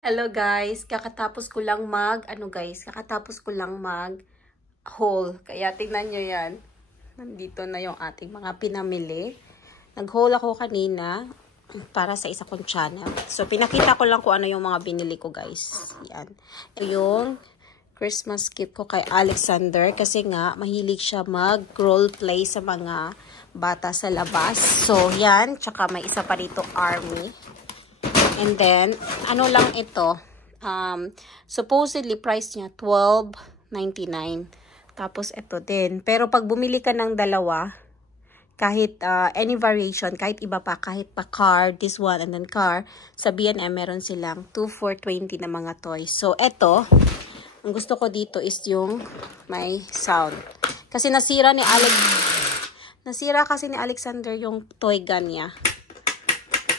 Hello guys, kakatapos ko lang mag haul. Kaya tingnan nyo yan. Nandito na yung ating mga pinamili. Nag-haul ako kanina para sa isa kong channel. So pinakita ko lang kung ano yung mga binili ko guys. Yan. Yung Christmas gift ko kay Alexander kasi nga mahilig siya mag-role play sa mga bata sa labas. So yan, tsaka may isa pa dito Army. And then, ano lang ito, supposedly price niya $12.99. Tapos ito din. Pero pag bumili ka ng dalawa, kahit any variation, kahit iba pa, kahit pa car, this one and then car, sa B&M meron silang 2 for $20 na mga toys. So ito, ang gusto ko dito is yung may sound. Kasi nasira kasi ni Alexander yung toy gun niya.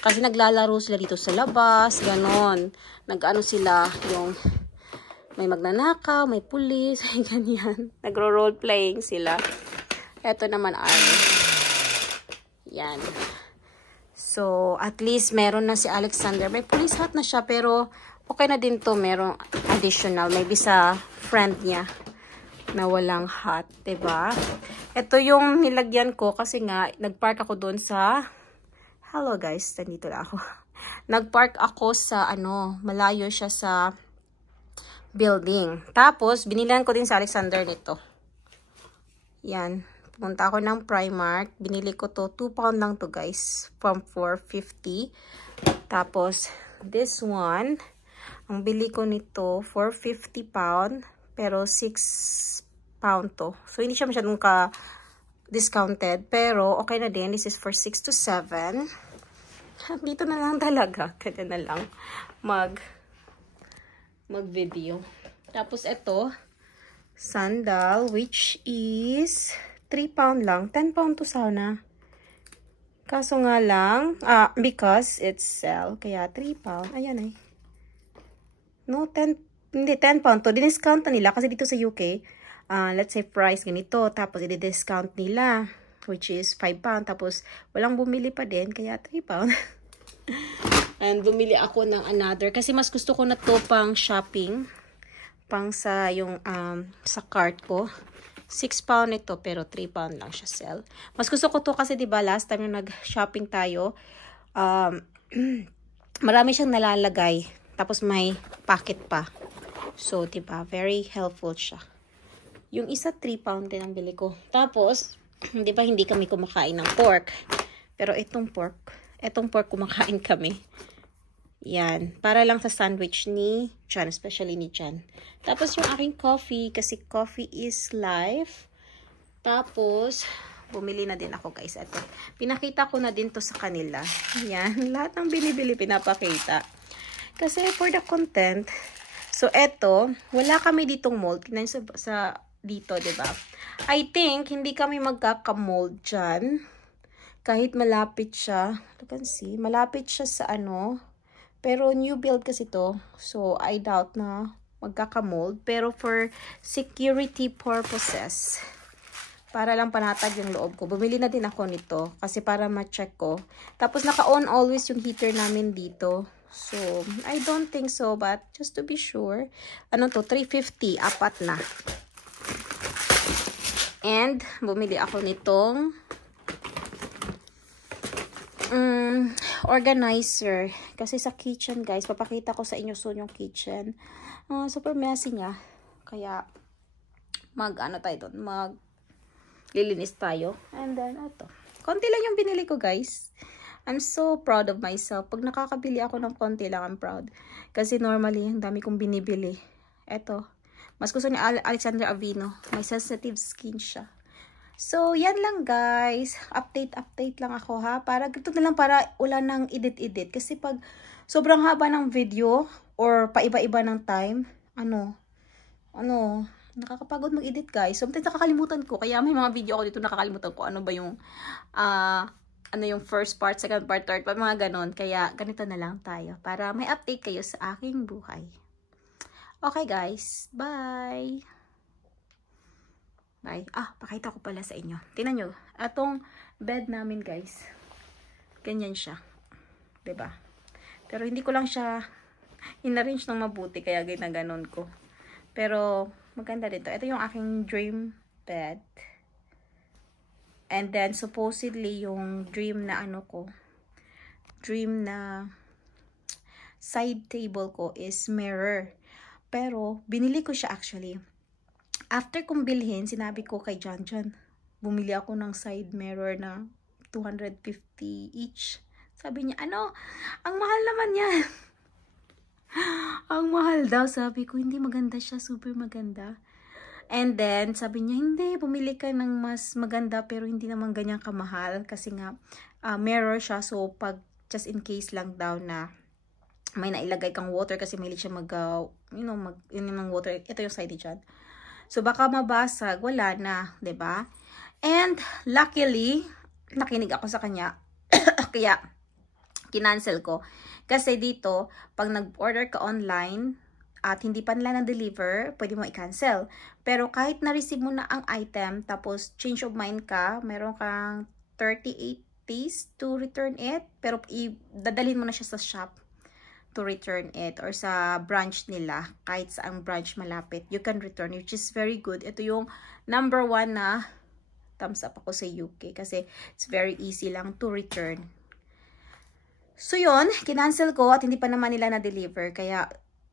Kasi naglalaro sila dito sa labas, ganon. Nag-ano sila, yung may magnanakaw, may pulis, ganyan. Nagro-role playing sila. Ito naman Army. Yan. So, at least meron na si Alexander. May police hat na siya, pero okay na din to. Merong additional. Maybe sa friend niya na walang hat, diba? Ito yung nilagyan ko kasi nga, nagpark ako doon sa... Hello guys, nandito na ako. Nagpark ako sa malayo siya sa building. Tapos, binilan ko din sa Alexander nito. Yan. Pumunta ako ng Primark. Binili ko to. 2 pound lang to guys. From 4.50. Tapos, this one, ang bili ko nito, 4.50 pound. Pero 6 pound to. So, hindi siya masyadong discounted, pero okay na din. This is for 6 to 7. Dito na lang talaga. Kaya na lang mag-video. Tapos ito, sandal, which is 3 pound lang. 10 pound to sana. Kaso nga lang, because it's sell, kaya 3 pound. Ayan ay. No, 10, hindi, 10 pound to. Diniscount na nila kasi dito sa UK, let's say price ganito, tapos i-discount nila, which is 5 pound, tapos walang bumili pa din, kaya 3 pound. And bumili ako ng another, kasi mas gusto ko na to pang shopping, pang sa yung, sa cart ko. 6 pound ito, pero 3 pound lang siya sell. Mas gusto ko to kasi diba last time yung nag-shopping tayo, marami siyang nalalagay, tapos may packet pa. So, diba, very helpful siya. Yung isa, 3 pound din ang bili ko. Tapos, di ba hindi kami kumakain ng pork? Pero itong pork kumakain kami. Yan. Para lang sa sandwich ni Chan, especially ni Chan. Tapos yung aking coffee, kasi coffee is life. Tapos, bumili na din ako guys. Ito. Pinakita ko na din to sa kanila. Yan. Lahat ng binibili, pinapakita. Kasi for the content, so eto, wala kami ditong mold. Tingnan sa dito, diba? I think, hindi kami magkaka-mold dyan. Kahit malapit siya. You can see, malapit siya sa pero new build kasi to. So, I doubt na magkaka-mold. Pero for security purposes, para lang panatag yung loob ko, bumili na din ako nito. Kasi para ma-check ko. Tapos, naka-on always yung heater namin dito. So, I don't think so, but just to be sure. Ano to? 350. Apat na. And, bumili ako nitong organizer. Kasi sa kitchen, guys, papakita ko sa inyo soon yung kitchen. Super messy niya. Kaya, lilinis tayo. And then, ito. Konti lang yung binili ko, guys. I'm so proud of myself. Pag nakakabili ako ng konti lang, I'm proud. Kasi normally, ang dami kong binibili. Ito. Mas gusto ni Alexander Avino. May sensitive skin siya. So, yan lang guys. Update lang ako ha. Para ito na lang, para wala nang edit. Kasi pag sobrang haba ng video or paiba-iba ng time, nakakapagod mag-edit guys. Sometimes nakakalimutan ko. Kaya may mga video ako dito nakakalimutan ko ano ba yung yung first part, second part, third part, mga ganon. Kaya ganito na lang tayo para may update kayo sa aking buhay. Okay guys, bye! Bye. Pakita ko pala sa inyo. Tingnan nyo, atong bed namin guys, ganyan siya. 'Di ba? Pero hindi ko lang siya in-arrange ng mabuti, kaya ginaganon ko. Pero, maganda dito. Ito yung aking dream bed. And then, supposedly, yung dream na dream na side table ko is mirror. Pero, binili ko siya actually. After kong bilhin, sinabi ko kay John, bumili ako ng side mirror na 250 each. Sabi niya, ang mahal naman yan. Ang mahal daw. Sabi ko, hindi maganda siya. Super maganda. And then, sabi niya, hindi, bumili ka ng mas maganda pero hindi naman ganyan kamahal. Kasi nga, mirror siya. So, pag just in case lang daw na may nailagay kang water kasi mahilig siya yung water. Ito yung side ni John. So, baka mabasag. Wala na. 'Di ba? And, luckily, nakinig ako sa kanya. Kaya, kinancel ko. Kasi dito, pag nag-order ka online at hindi pa nila na-deliver, pwede mo i-cancel. Pero kahit na-receive mo na ang item, tapos change of mind ka, meron kang 38 days to return it. Pero dadalhin mo na siya sa shop to return it or sa branch nila. Kahit sa ang branch malapit, you can return, which is very good. Ito yung number 1 na thumbs up ako sa UK kasi it's very easy lang to return. So, yun, kinancel ko at hindi pa naman nila na-deliver. Kaya,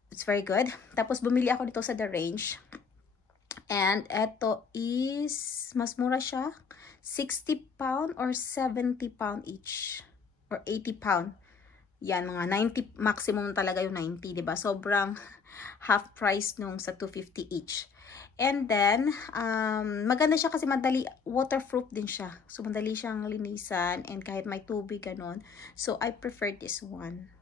it's very good. Tapos, bumili ako dito sa The Range. And, eto is, mas mura siya. 60 pound or 70 pound each. Or 80 pound. Yan, mga 90, maximum talaga yung 90, diba? Sobrang half price nung sa 250 each. And then, maganda siya kasi madali, waterproof din siya. So, madali siyang linisan and kahit may tubig, ganon. So, I prefer this one.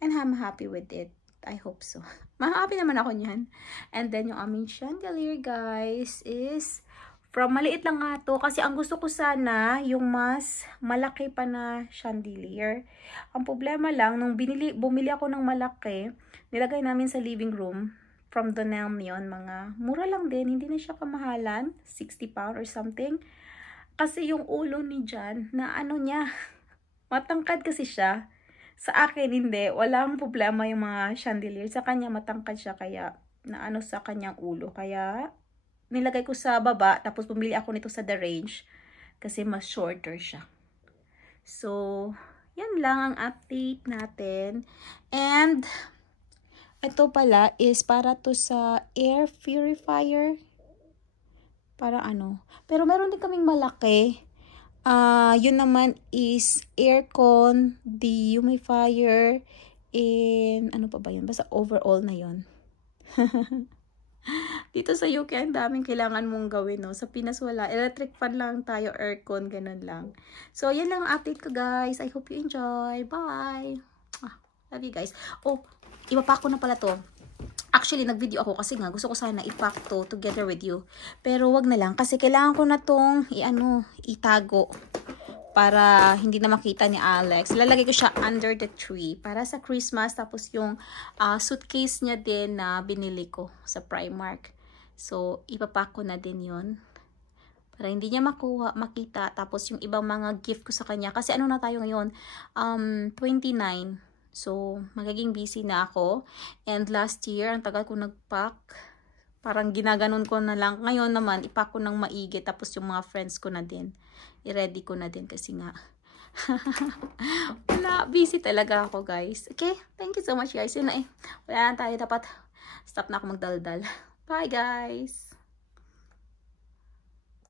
And I'm happy with it. I hope so. Mahappy naman ako niyan. And then, yung aming chandelier, guys, is from maliit lang nga to. Kasi ang gusto ko sana, yung mas malaki pa na chandelier. Ang problema lang, nung bumili ako ng malaki, nilagay namin sa living room. From the Nelm yun, mga mura lang din, hindi na siya kamahalan, 60 pound or something. Kasi yung ulo ni John, na niya, matangkad kasi siya. Sa akin, hindi, walang problema yung mga chandelier. Sa kanya, matangkad siya, kaya sa kanyang ulo. Kaya, nilagay ko sa baba, tapos bumili ako nito sa The Range, kasi mas shorter siya. So, yan lang ang update natin. And, ito pala is para to sa air purifier. Para Pero meron din kaming malaki. Yun naman is aircon, dehumidifier, and ano pa ba yun? Basta overall na yun. Dito sa UK, ang daming kailangan mong gawin, no? Sa Pinas wala. Electric fan lang tayo, aircon, ganun lang. So, yan lang ang update ko, guys. I hope you enjoy. Bye! Love you, guys. Oh, ipapack ko na pala to. Actually, nag-video ako kasi nga gusto ko sana ipack to together with you. Pero wag na lang kasi kailangan ko na tong itago para hindi na makita ni Alex. Lalagay ko siya under the tree para sa Christmas. Tapos yung suitcase niya din na binili ko sa Primark. So, ipapack ko na din yun. Para hindi niya makita. Tapos yung ibang mga gift ko sa kanya. Kasi na tayo ngayon? 29. So, magiging busy na ako. And last year, ang tagal ko nag-pack. Parang ginaganon ko na lang. Ngayon naman, ipack ko ng maigi. Tapos yung mga friends ko na din. I-ready ko na din kasi nga. Wala, busy talaga ako, guys. Okay? Thank you so much, guys. Yun na Wala na tayo. Dapat stop na ako magdaldal. Bye, guys!